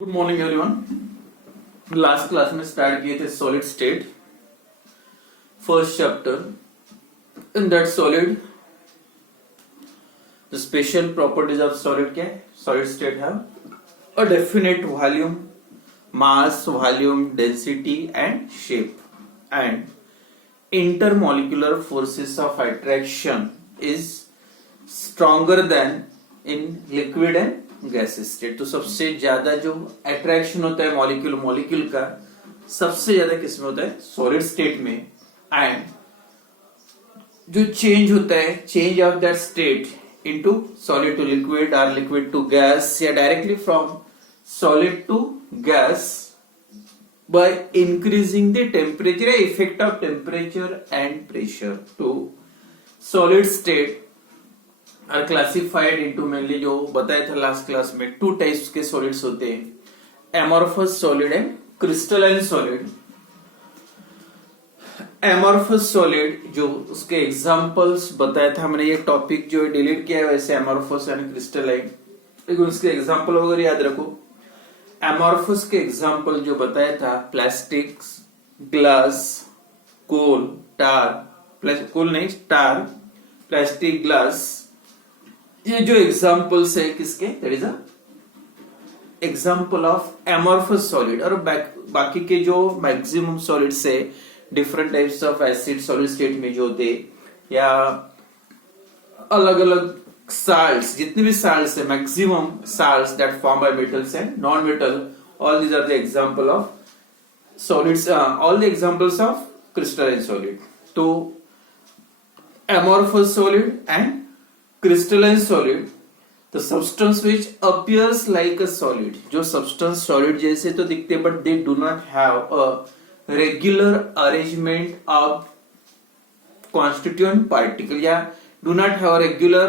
Good morning everyone. Last class में start किए थे solid state first chapter. In that solid the special properties of solid क्या है? Solid state have a definite volume, mass, volume, density and shape, and intermolecular forces of attraction is stronger then in liquid and gas state. तो सबसे ज्यादा जो attraction होता है molecule का सबसे ज्यादा किसमें होता है? सॉलिड स्टेट में। एंड जो चेंज होता है, change of that state into solid to liquid और लिक्विड टू गैस, या directly from solid to gas by increasing the temperature, effect of temperature and pressure to solid state are classified into mainly जो बताया था last class में two types के solids होते हैं, amorphous solid and crystalline solid. Amorphous solid जो उसके examples बताया था हमने, ये टॉपिक जो डिलीट किया है वैसे एमॉर्फस एंड क्रिस्टलाइन, लेकिन उसके एग्जांपल वगैरह याद रखो। एमॉर्फस के एग्जांपल जो बताया था प्लास्टिक्स, ग्लास, कोल, टार, कोल नहीं टार, प्लास्टिक, ग्लास, ये जो एग्जांपल्स है किसके? That is a example of amorphous solid. और बाकी के जो मैक्सिमम सॉलिड्स है, different types of acid solid state में जो होते, या अलग अलग salts, जितने भी salts है, maximum salts that form by metals and non-metal, all these are the example of solids, all the examples of crystalline solid. तो amorphous solid and crystalline solid, the substance which appears like a solid, जो substance solid जैसे तो दिखते but they do not have a regular arrangement of constituent particle, या do not have a regular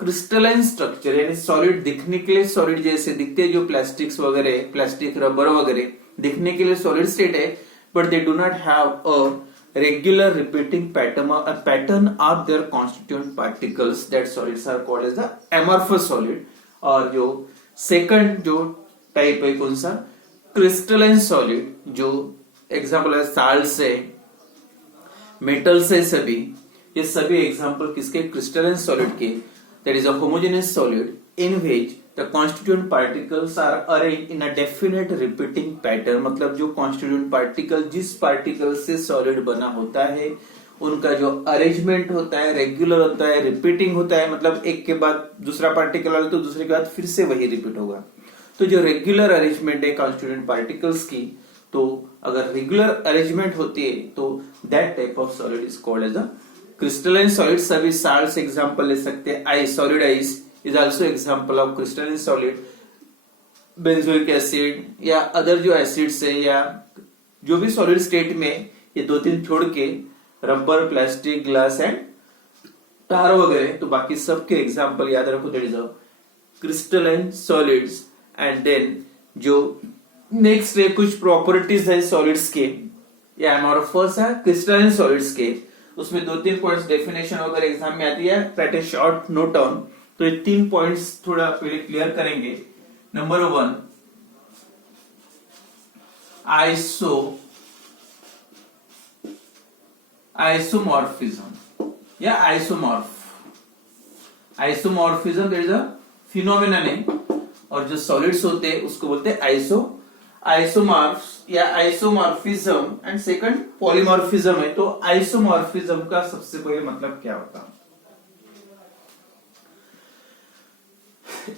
crystalline structure, यानी solid दिखने के लिए solid जैसे दिखते हैं, जो प्लास्टिक्स वगैरह, प्लास्टिक, रबर वगैरह दिखने के लिए सॉलिड स्टेट है, but they do not have a regular repeating pattern of their constituent particles, that solids are called as the amorphous solid. और जो सेकंड जो टाइप है कौन सा? क्रिस्टलाइन सॉलिड, जो एग्जांपल है साल्ट्स है, मेटल्स है, सभी ये सभी एग्जांपल किसके? क्रिस्टलाइन सॉलिड के। That is a homogeneous solid in which the constituent particles are arranged in a definite repeating pattern। मतलब जो constituent particle जिस particle से solid बना होता है उनका जो अरेंजमेंट होता है रेगुलर होता है, रिपीटिंग होता है, मतलब एक के बाद दूसरा पार्टिकल आए तो दूसरे के बाद फिर से वही रिपीट होगा। तो जो रेगुलर अरेंजमेंट है कॉन्स्टिट्यूएंट पार्टिकल्स की, तो अगर रेगुलर अरेंजमेंट होती है तो that type of solid is called as the crystalline solid. सभी साल्ट्स एग्जांपल ले सकते हैं। Ice, solid ice is also example of crystalline solid. Benzoic acid या अदर जो एसिड्स है, या जो भी सॉलिड स्टेट में ये दो तीन छोड़ के rubber, plastic, glass and tar वगैरह, तो बाकी सबके एग्जांपल याद रखो, that is a crystalline solids. And then जो नेक्स्ट है कुछ प्रॉपर्टीज है सॉलिड्स के, या एमॉर्फस है क्रिस्टलाइन सॉलिड्स के, उसमें दो तीन पॉइंट्स डेफिनेशन वगैरह एग्जाम में आती है, राइट ए शॉर्ट नोट डाउन। तो ये तीन पॉइंट्स थोड़ा पहले क्लियर करेंगे। नंबर 1, आइसोमॉर्फिज्म या isomorphism that is a phenomenon है, और जो सॉलिड्स होते हैं उसको बोलते हैं आइसोमॉर्फ्स या आइसोमॉर्फिज्म, एंड सेकंड पॉलीमॉर्फिज्म है। तो आइसोमॉर्फिज्म का सबसे पहले मतलब क्या होता है?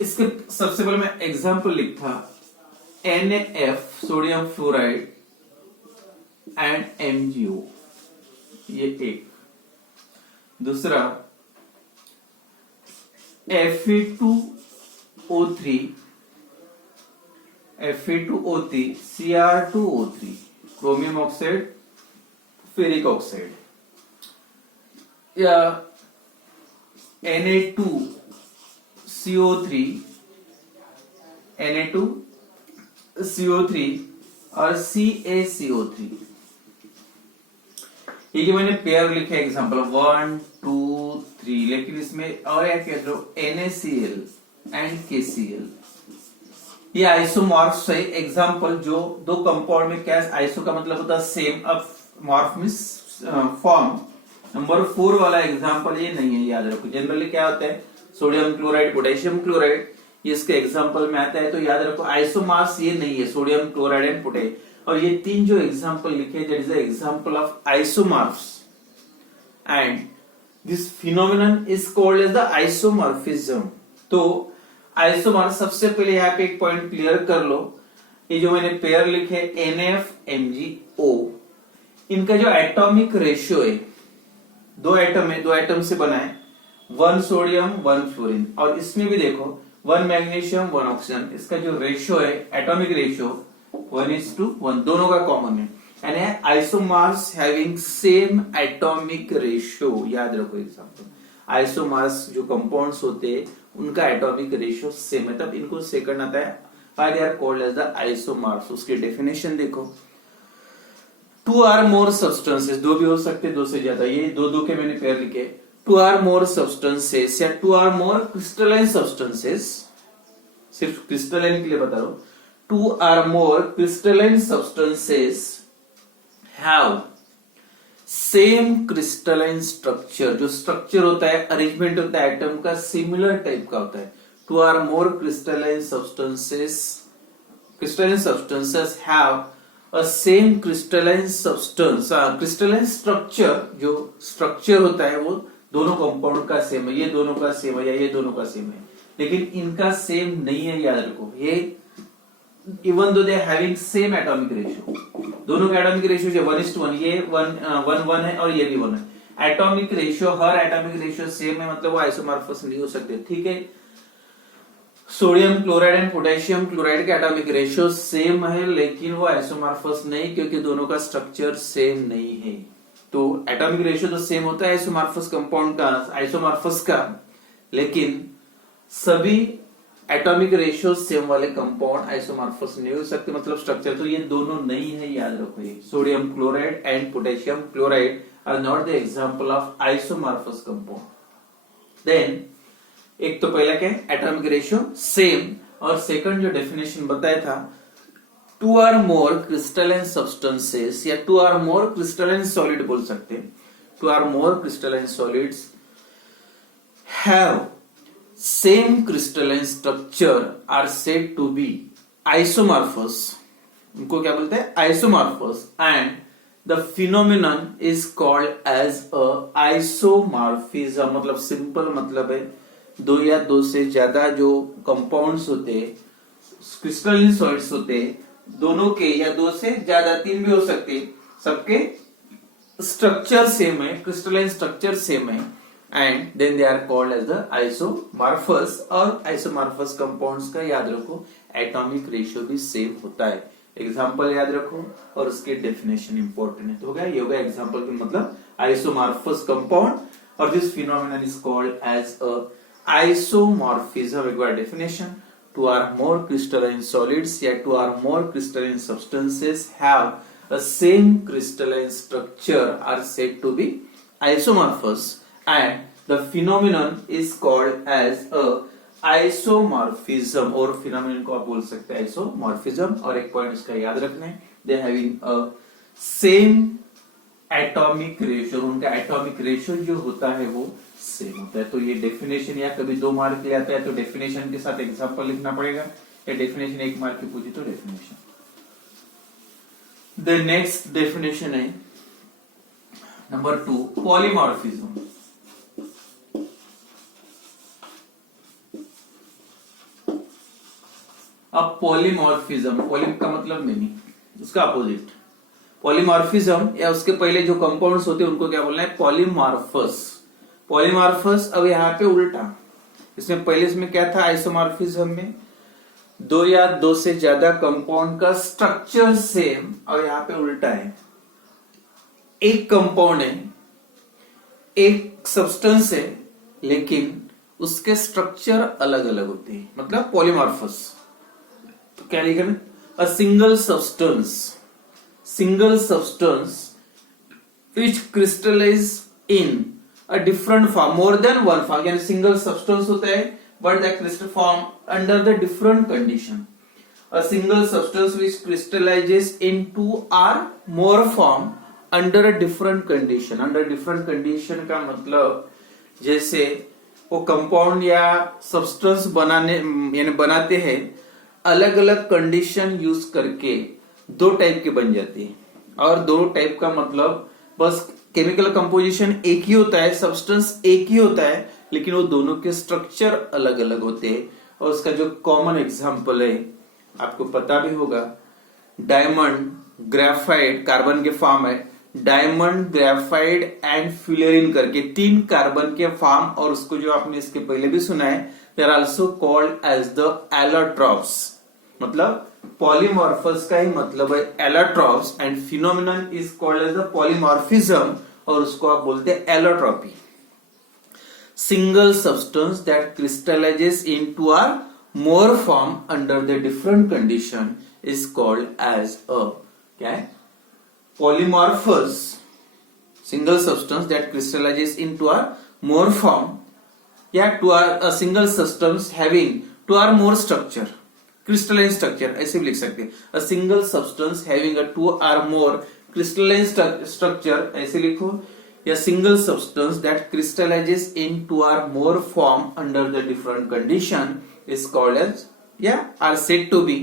इसके सबसे पहले मैं एग्जांपल लिखता, NaF sodium fluoride and MgO, ये एक। दूसरा Fe2O3 Cr2O3 chromium oxide, ferric oxide, या Na2CO3 और CaCO3। ये जो मैंने पेयर लिखे एग्जांपल 1 2 3, लेकिन इसमें और क्या कह दो NaCl एंड KCl, ये आइसोमॉर्फ्स है। एग्जांपल जो दो कंपाउंड में क्या, आइसो का मतलब होता है सेम, अब मॉर्फ मींस फॉर्म। नंबर 4 वाला एग्जांपल ये नहीं है, याद रखो। जनरली क्या होता है, सोडियम क्लोराइड पोटेशियम क्लोराइड, ये इसके एग्जांपल में आता है, तो याद रखो आइसोमर्स ये नहीं है, सोडियम क्लोराइड एंड पोटेशियम। और ये तीन जो एग्जांपल लिखे, that is the example of isomers and this phenomenon is called as the isomorphism. तो आइसोमर, सबसे पहले यहाँ पे एक पॉइंट क्लियर कर लो, ये जो मैंने पेयर लिखे NF-MgO, इनका जो एटॉमिक रेशियो है, दो एटम है, दो एटम से बना है, 1 सोडियम 1 फ्लोरीन, और इसमें भी देखो 1 मैग्नीशियम 1 ऑक्सीजन, इसका जो रेशियो है एटॉमिक रेशियो 1:1, दोनों का कॉमन है। यानी isomers having same atomic ratio, याद रखो एग्जांपल। आइसोमर्स जो कंपाउंड्स होते हैं उनका एटॉमिक रेशियो सेम है, तब इनको सेकंड आता है, why they are called as the isomers. उसकी डेफिनेशन देखो, 2 or more substances, दो भी हो सकते, दो से ज्यादा, ये दो के मैंने पेयर लिखे, 2 or more substances या 2 or more crystalline substances, सिर्फ क्रिस्टलाइन के लिए बता रहा हूं, 2 or more crystalline substances have same crystalline structure, जो स्ट्रक्चर होता है, अरेंजमेंट होता है एटम का, सिमिलर टाइप का होता है। 2 or more crystalline substances have a same crystalline substance, crystalline structure, जो स्ट्रक्चर होता है वो दोनों कंपाउंड का सेम है, ये दोनों का सेम है या ये दोनों का सेम है, लेकिन इनका सेम नहीं है, याद रखो। ये even though they having same atomic ratio, दोनों का एटॉमिक रेशियो 1:1, ये 1:1 है और ये भी 1 है। एटॉमिक रेशियो, हर एटॉमिक रेशियो सेम है, मतलब वो आइसोमॉर्फस नहीं हो सकते, ठीक है। Sodium chloride and potassium chloride का एटॉमिक रेशियो सेम है, लेकिन वो आइसोमॉर्फस नहीं, क्योंकि दोनों का स्ट्रक्चर सेम नहीं है। तो एटॉमिक रेशियो तो सेम होता है आइसोमॉर्फस कंपाउंड का, आइसोमॉर्फस का, लेकिन सभी एटॉमिक रेशियो सेम वाले कंपाउंड आइसोमॉर्फस नहीं हो सकते, मतलब स्ट्रक्चर तो ये दोनों नहीं है, याद रखो। ये sodium chloride and potassium chloride are not the example of isomorphous compound. Then एक तो पहला क्या है, एटॉमिक रेशियो सेम, और सेकंड जो डेफिनेशन बताया था, 2 or more crystalline substances या 2 or more crystalline solid बोल सकते हैं, 2 or more crystalline solids have same crystalline structure are said to be isomorphous, उनको क्या बोलते हैं, isomorphous, and the phenomenon is called as a isomorphism। मतलब सिंपल मतलब है, दो या दो से ज्यादा जो कंपाउंड्स होते हैं, क्रिस्टलाइन सॉलिड्स होते हैं, दोनों के या दो से ज्यादा, तीन भी हो सकते, सबके स्ट्रक्चर सेम है, क्रिस्टलाइन स्ट्रक्चर सेम है, and then they are called as the isomorphous. और आइसोमॉर्फस कंपाउंड्स का याद रखो एटॉमिक रेशियो भी सेम होता है। एग्जांपल याद रखो और उसके डेफिनेशन इंपॉर्टेंट है, तो हो गया, ये हो गया एग्जांपल का मतलब आइसोमॉर्फस कंपाउंड, और this phenomenon is called as a isomorphism. एक बार definition, 2 or more crystalline solids या 2 or more crystalline substances have a same crystalline structure are said to be isomorphous, and the phenomenon is called as a isomorphism, और phenomenon को आप बोल सकते हैं isomorphism। और एक पॉइंट इसका याद रखना है, they having a same atomic ratio, उनका एटॉमिक रेशियो जो होता है वो सेम होता है। तो ये डेफिनेशन या कभी 2 मार्क के आता है तो डेफिनेशन के साथ एग्जांपल लिखना पड़ेगा, या डेफिनेशन 1 मार्क की पूछी तो डेफिनेशन। द नेक्स्ट डेफिनेशन है नंबर 2, पॉलीमॉर्फिज्म। अब पॉलीमॉर्फिज्म, पॉली का मतलब नहीं, उसका अपोजिट पॉलीमॉर्फिज्म, या उसके पहले जो कंपाउंड्स होते हैं उनको क्या बोलना है, पॉलीमॉर्फस। पॉलीमॉर्फस, अब यहाँ पे उल्टा, इसमें पहले इसमें क्या था, आइसोमॉर्फिज्म में 2 या 2 से ज्यादा कंपाउंड का स्ट्रक्चर सेम, और यहाँ पे उल्टा है, एक कंपाउंड है, एक सब्सटेंस है, लेकिन उसके स्ट्रक्चर अलग अलग होते हैं, मतलब पॉलीमॉर्फस। तो क्या लिखना, अ single substance which crystallize in a different form, more than one form, यानी सिंगल सब्सटेंस होता है, but the crystal form under the different condition। a single substance which crystallizes in two or more form under a different condition. Under different condition का मतलब जैसे वो compound या substance बनाने यानी बनाते हैं, अलग अलग कंडीशन यूज करके दो टाइप के बन जाती है। और दो टाइप का मतलब बस केमिकल कंपोजिशन एक ही होता है, सब्सटेंस एक ही होता है, लेकिन वो दोनों के स्ट्रक्चर अलग अलग होते हैं। और उसका जो कॉमन एग्जांपल है आपको पता भी होगा, डायमंड, ग्रेफाइट, कार्बन के फॉर्म है, डायमंड, ग्रेफाइट एंड फ्यूलेरिन करके तीन कार्बन के फॉर्म। और उसको जो आपने इसके पहले भी सुना है, they are also called as the allotropes. मतलब पॉलीमॉर्फस का ही मतलब है allotropes and phenomenon is called as the polymorphism, और उसको आप बोलते हैं allotropy. Single substance that crystallizes into or more form under the different condition is called as a क्या है? Polymorphous single substance that crystallizes into or more form या to a single substance having two or more structure, crystalline structure ऐसे भी लिख सकते हैं। A single substance having a two or more crystalline structure ऐसे लिखो, या single substance that crystallizes in two or more form under the different condition is called as are said to be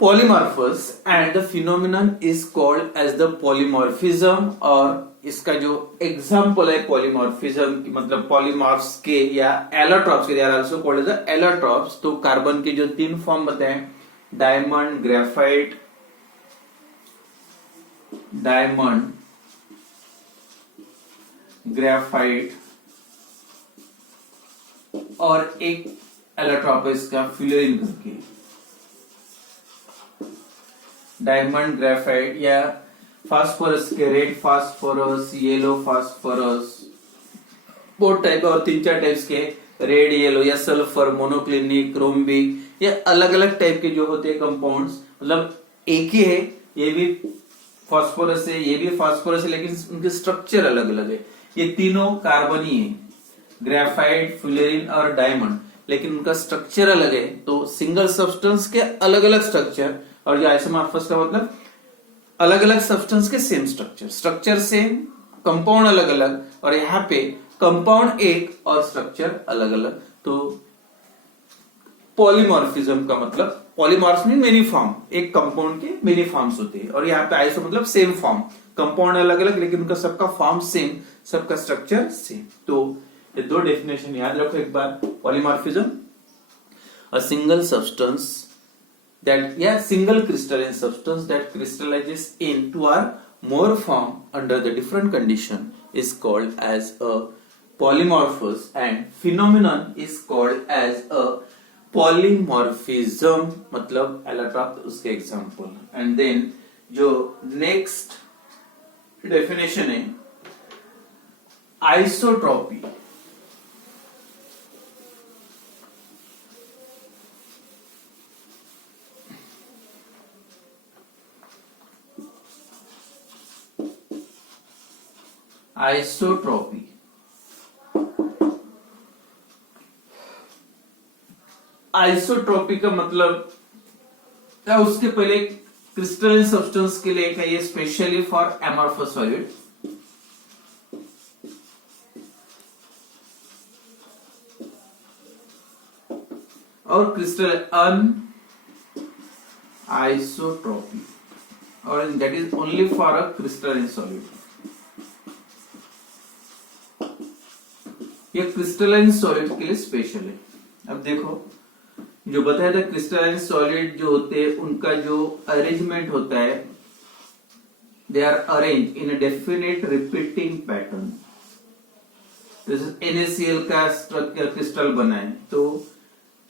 polymorphous, and the phenomenon is called as the polymorphism। और इसका जो example है polymorphism की मतलब polymorphs के या allotropes के, they are also called as the allotropes. तो कार्बन के जो तीन फॉर्म बताए, डायमंड, ग्रेफाइट, ग्रेफाइट और एक एलोट्रॉप है इसका फ्यूलेरिन करके। डायमंड, ग्रेफाइट या फास्फोरस के रेड फास्फोरस, येलो फास्फोरस, बहुत टाइप और तीन चार टाइप्स के रेड, येलो या सल्फर, मोनोक्लिनिक, रोम्बिक, ये अलग अलग टाइप के जो होते हैं कंपाउंड्स। मतलब एक ही है, ये भी फास्फोरस है, ये भी फास्फोरस है, लेकिन उनके स्ट्रक्चर अलग अलग है। ये तीनों कार्बन ही है, ग्रेफाइट, फ्यूलेरिन और डायमंड, लेकिन उनका स्ट्रक्चर अलग है। तो सिंगल सब्सटेंस के अलग अलग स्ट्रक्चर, और जो आइसोमॉर्फस का मतलब अलग अलग सब्सटेंस के same structure, structure same, compound अलग अलग, और यहाँ पे कंपाउंड एक और स्ट्रक्चर अलग अलग। तो पॉलीमॉर्फिज्म का मतलब पॉलीमॉर्फ में मेनी फॉर्म, एक कंपाउंड के मेनी फॉर्म्स होते हैं, और यहाँ पे आइसो मतलब सेम फॉर्म, कंपाउंड अलग अलग लेकिन उनका सबका फॉर्म सेम, सबका स्ट्रक्चर सेम। तो ये दो डेफिनेशन याद रखो एक बार। Polymorphism, a single substance that single crystalline substance that crystallizes in two or more form under the different condition is called as a polymorphous, and phenomenon is called as a polymorphism, मतलब allotrope उसके example. And then जो next definition है isotropy. Isotropy isotropy का मतलब क्या, उसके पहले crystalline substance के लिए है, ये स्पेशली फॉर एमॉर्फस सॉलिड। और क्रिस्टल अन आइसोट्रॉपी, और that is only for a crystalline solid. ये क्रिस्टलाइन सॉलिड के लिए स्पेशल है। अब देखो जो बताया था, क्रिस्टलाइन सॉलिड जो होते हैं उनका जो अरेंजमेंट होता है, they are arrange in a definite repeating pattern. जैसे NaCl का स्ट्रक्चर क्रिस्टल बना है, तो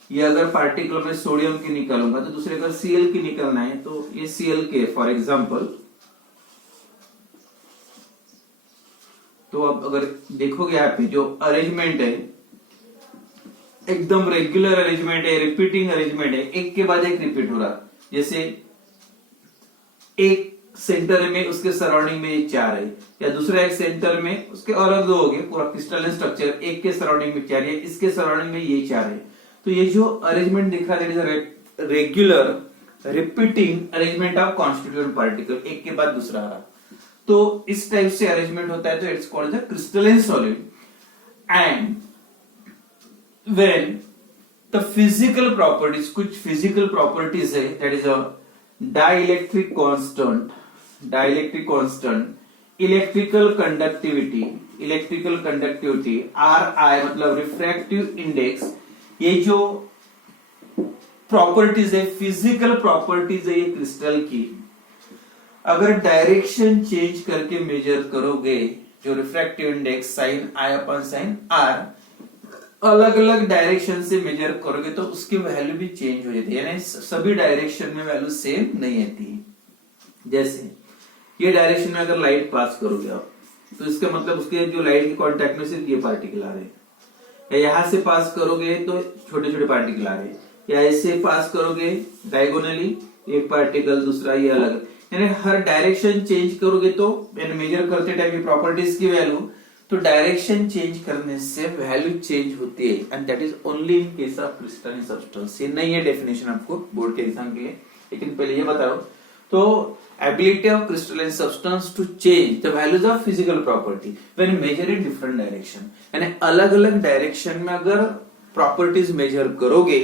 ये अगर पार्टिकल में सोडियम की निकालूंगा तो दूसरे अगर Cl की निकलना है तो ये Cl के फॉर एग्जाम्पल। तो अब अगर देखोगे यहाँ पे जो अरेंजमेंट है एकदम रेगुलर अरेंजमेंट है, रिपीटिंग अरेंजमेंट है, एक के बाद एक रिपीट हो रहा। जैसे एक सेंटर में उसके सराउंडिंग में ये चार है, या दूसरा एक सेंटर में उसके और दो हो गए, पूरा क्रिस्टलाइन स्ट्रक्चर, एक के सराउंडिंग में चार है, इसके सराउंडिंग में ये चार है। तो ये जो अरेंजमेंट दिख रहा है regular repeating arrangement of constituent particle, एक के बाद दूसरा आ रहा, तो इस टाइप से अरेंजमेंट होता है, तो it's called the crystalline solid. And when the physical properties, कुछ फिजिकल प्रॉपर्टीज है, that is a dielectric constant, electrical conductivity RI मतलब रिफ्रैक्टिव इंडेक्स, ये जो प्रॉपर्टीज है, फिजिकल प्रॉपर्टीज है ये क्रिस्टल की, अगर डायरेक्शन चेंज करके मेजर करोगे, जो refractive index sine I upon sine R अलग अलग डायरेक्शन से मेजर करोगे तो उसकी वैल्यू भी चेंज हो जाती है, यानी सभी डायरेक्शन में वैल्यू सेम नहीं आती है. जैसे ये डायरेक्शन में अगर लाइट पास करोगे आप, तो इसका मतलब उसके जो लाइट के कांटेक्ट में सिर्फ ये पार्टिकल आ रहे हैं, या यहां से पास करोगे तो छोटे छोटे पार्टिकल आ रहे हैं, या ऐसे पास करोगे डायगोनली एक पार्टिकल दूसरा ये अलग, यानी हर डायरेक्शन चेंज करोगे तो मेजर करते टाइम की प्रॉपर्टीज की वैल्यू, तो डायरेक्शन चेंज करने से वैल्यू चेंज होती है, and that is only in case of crystalline substance. ये नहीं है डेफिनेशन आपको बोर्ड के एग्जाम के लिए, लेकिन पहले ये बता रहा हूं. तो ability of crystalline substance to change the values of physical property when measured in different direction, यानी अलग अलग डायरेक्शन में अगर प्रॉपर्टीज मेजर करोगे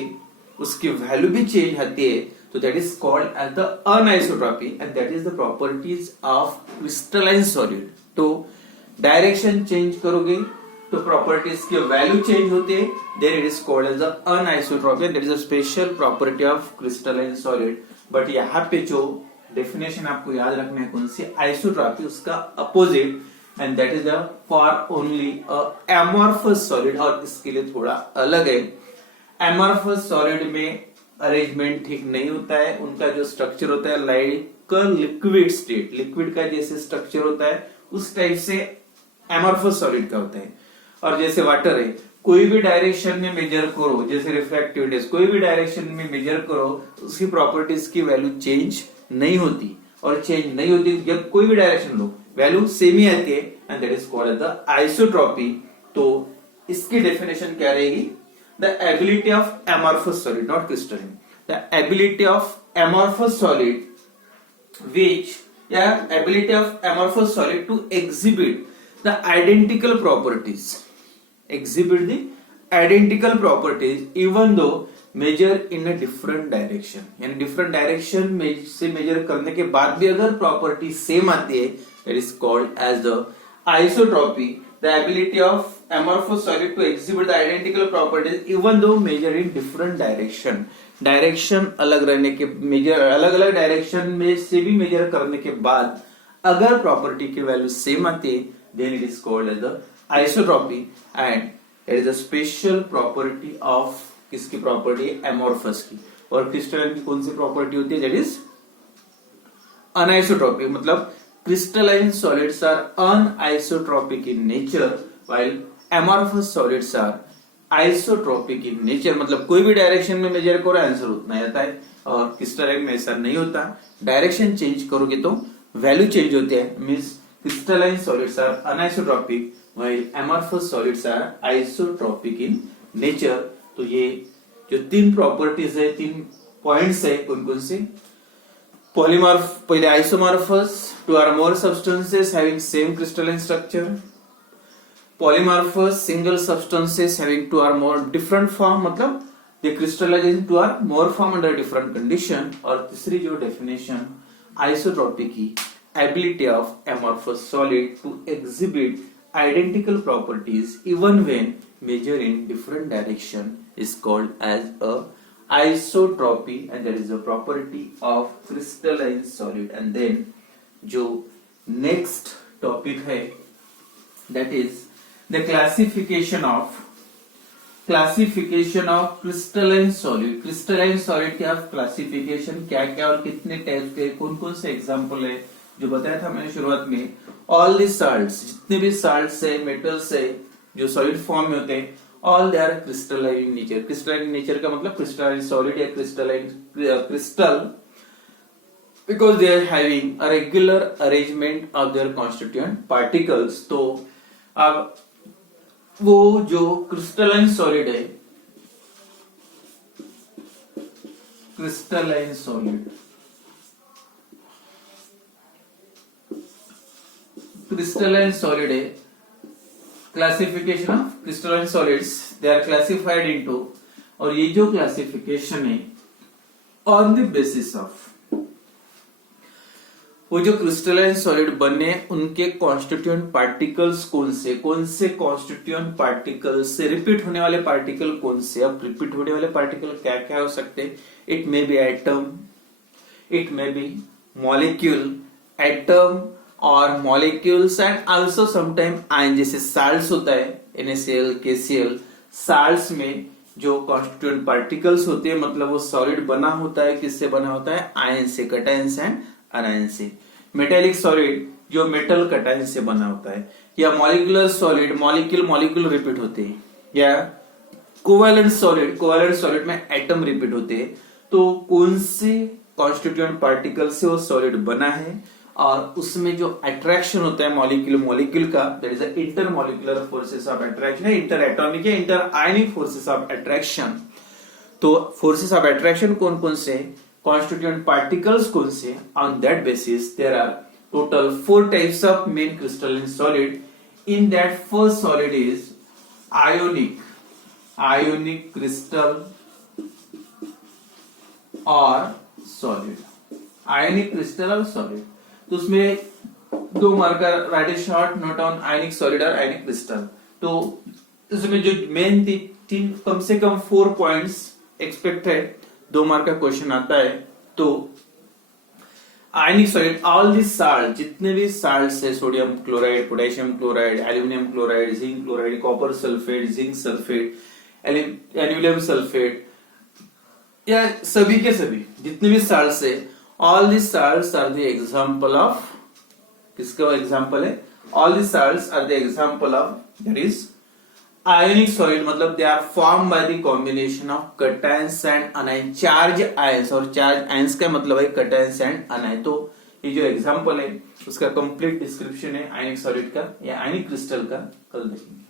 उसकी वैल्यू भी चेंज आती है, तो that is called as the anisotropy, and that is the properties of crystalline solid. तो डायरेक्शन चेंज करोगे तो प्रॉपर्टीज की वैल्यू चेंज होती है, then it is called as the anisotropy, that is a special property of crystalline solid. But यहाँ पे जो definition आपको याद रखना है कौन सी, आइसोट्रॉपी, उसका opposite, and that is for only amorphous solid, और इसके लिए थोड़ा अलग है. एमॉर्फस सॉलिड में अरेंजमेंट ठीक नहीं होता है, उनका जो स्ट्रक्चर होता है लाइक लिक्विड स्टेट, लिक्विड का जैसे स्ट्रक्चर होता है उस टाइप से एमॉर्फस सॉलिड का होता है. और जैसे वाटर है, कोई भी डायरेक्शन में मेजर करो, जैसे रिफ्रैक्टिव इंडेक्स, कोई भी डायरेक्शन में मेजर करो तो उसकी प्रॉपर्टीज की वैल्यू चेंज नहीं होती, और चेंज नहीं होती जब कोई भी डायरेक्शन लो वैल्यू सेम ही आती है, and that is called the isotropy. तो इसकी डेफिनेशन क्या रहेगी, the ability of amorphous solid, not crystalline, the ability of amorphous solid which ability of amorphous solid to exhibit the identical properties even though measure in a different direction, यानी different direction में से measure करने के बाद भी अगर property same आती है, that is called as the isotropy. The ability of amorphous solid to exhibit the identical properties even though measure in different direction. Direction अलग रहने के, मेजर अलग अलग डायरेक्शन में से भी मेजर करने के बाद अगर प्रॉपर्टी की वैल्यू सेम आती है, then it is called as the isotropy, and it is a special property of किसकी प्रॉपर्टी, एमॉर्फस की. और क्रिस्टलाइन की कौन सी प्रॉपर्टी होती है, दैट इज अनआइसोट्रॉपी. मतलब crystalline solids are anisotropic in nature while amorphous solids are isotropic in nature. मतलब कोई भी डायरेक्शन में मेजर करो आंसर उतना ही आता है, और क्रिस्टलाइन में ऐसा नहीं होता, डायरेक्शन चेंज करोगे तो वैल्यू चेंज होती है. Means crystalline solids are anisotropic while amorphous solids are isotropic in nature. तो ये जो तीन प्रॉपर्टीज है, तीन पॉइंट्स है, कौन कौन से, पॉलीमॉर्फ, पहले isomorphous, two or more substances having same crystalline structure, polymorphous single substances having two or more different form, मतलब they crystallize in two or more form under different condition. और तीसरी जो डेफिनेशन आइसोट्रॉपी की, ability of amorphous solid to exhibit identical properties even when measured in different direction is called as a isotropy, and that is a property of crystalline solid. And then जो next topic है, that is the classification of crystalline solid. crystalline solid के आप classification क्या क्या और कितने type के, कौन कौन से एग्जांपल है, जो बताया था मैंने शुरुआत में. ऑल द साल्ट्स, जितने भी साल्ट्स है, मेटल्स है, जो सॉलिड फॉर्म में होते हैं, all they are crystalline in nature. Crystalline nature का मतलब क्रिस्टलाइन सॉलिड या crystalline crystal, because they are having a regular arrangement of their constituent particles. तो अब वो जो क्रिस्टलाइन सॉलिड है, क्रिस्टलाइन सॉलिड, क्रिस्टलाइन सॉलिड है, classification of crystalline solids, they are classified into, और ये जो क्लासिफिकेशन है ऑन द बेसिस ऑफ, वो जो क्रिस्टलाइन सॉलिड बने उनके कॉन्स्टिट्यूएंट पार्टिकल्स कौन से कॉन्स्टिट्यूएंट पार्टिकल से, रिपीट होने वाले पार्टिकल कौन से। अब रिपीट होने वाले पार्टिकल क्या क्या हो सकते हैं, it may be atom, it may be molecule, atom और molecules and also sometime ion, जैसे साल्ट्स होता है NaCl, KCl, साल्ट्स में जो कॉन्स्टिट्यूएंट पार्टिकल्स होते हैं मतलब वो सॉलिड बना होता है, किससे बना होता है, आयन से, कैटायंस एंड अनायन से। मेटेलिक सॉलिड जो मेटल कैटायन से बना होता है, या मॉलिक्यूलर सॉलिड, मॉलिक्यूल रिपीट होते हैं, या कोवैलेंट सॉलिड में एटम रिपीट होते हैं। तो कौन से कॉन्स्टिट्यूएंट पार्टिकल से वो सॉलिड बना है और उसमें जो अट्रैक्शन होता है मॉलिक्यूल का, that is inter molecular forces of attraction, inter atomic या inter ionic forces of attraction. तो फोर्सेस ऑफ अट्रैक्शन कौन कौन से, constituent particles कौन से, on that basis there are total 4 types of main crystalline solid. In that first solid is ionic crystal or solid, ionic crystal or solid। तो उसमें 2 marker, right A short note on ionic solid और आयनिक crystal. तो इसमें जो main 3 कम से कम 4 points expected 2 mark का क्वेश्चन आता है। तो ionic solid, all this salt, जितने भी साल्ट्स है, sodium chloride, potassium chloride, aluminium chloride, zinc chloride, copper sulphate, zinc sulphate, aluminium sulphate, या सभी के सभी जितने भी साल्ट्स है, all this salts are the example of, किसका एग्जांपल है, all this salts are the example of, that is ionic solid, मतलब they are form by the combination of cations and अनायन, charge ions, और charge ions का मतलब है cations and अनायन। तो ये जो एग्जांपल है उसका कंप्लीट डिस्क्रिप्शन है आयनिक सॉलिड का या आयनिक क्रिस्टल का, कल देखेंगे।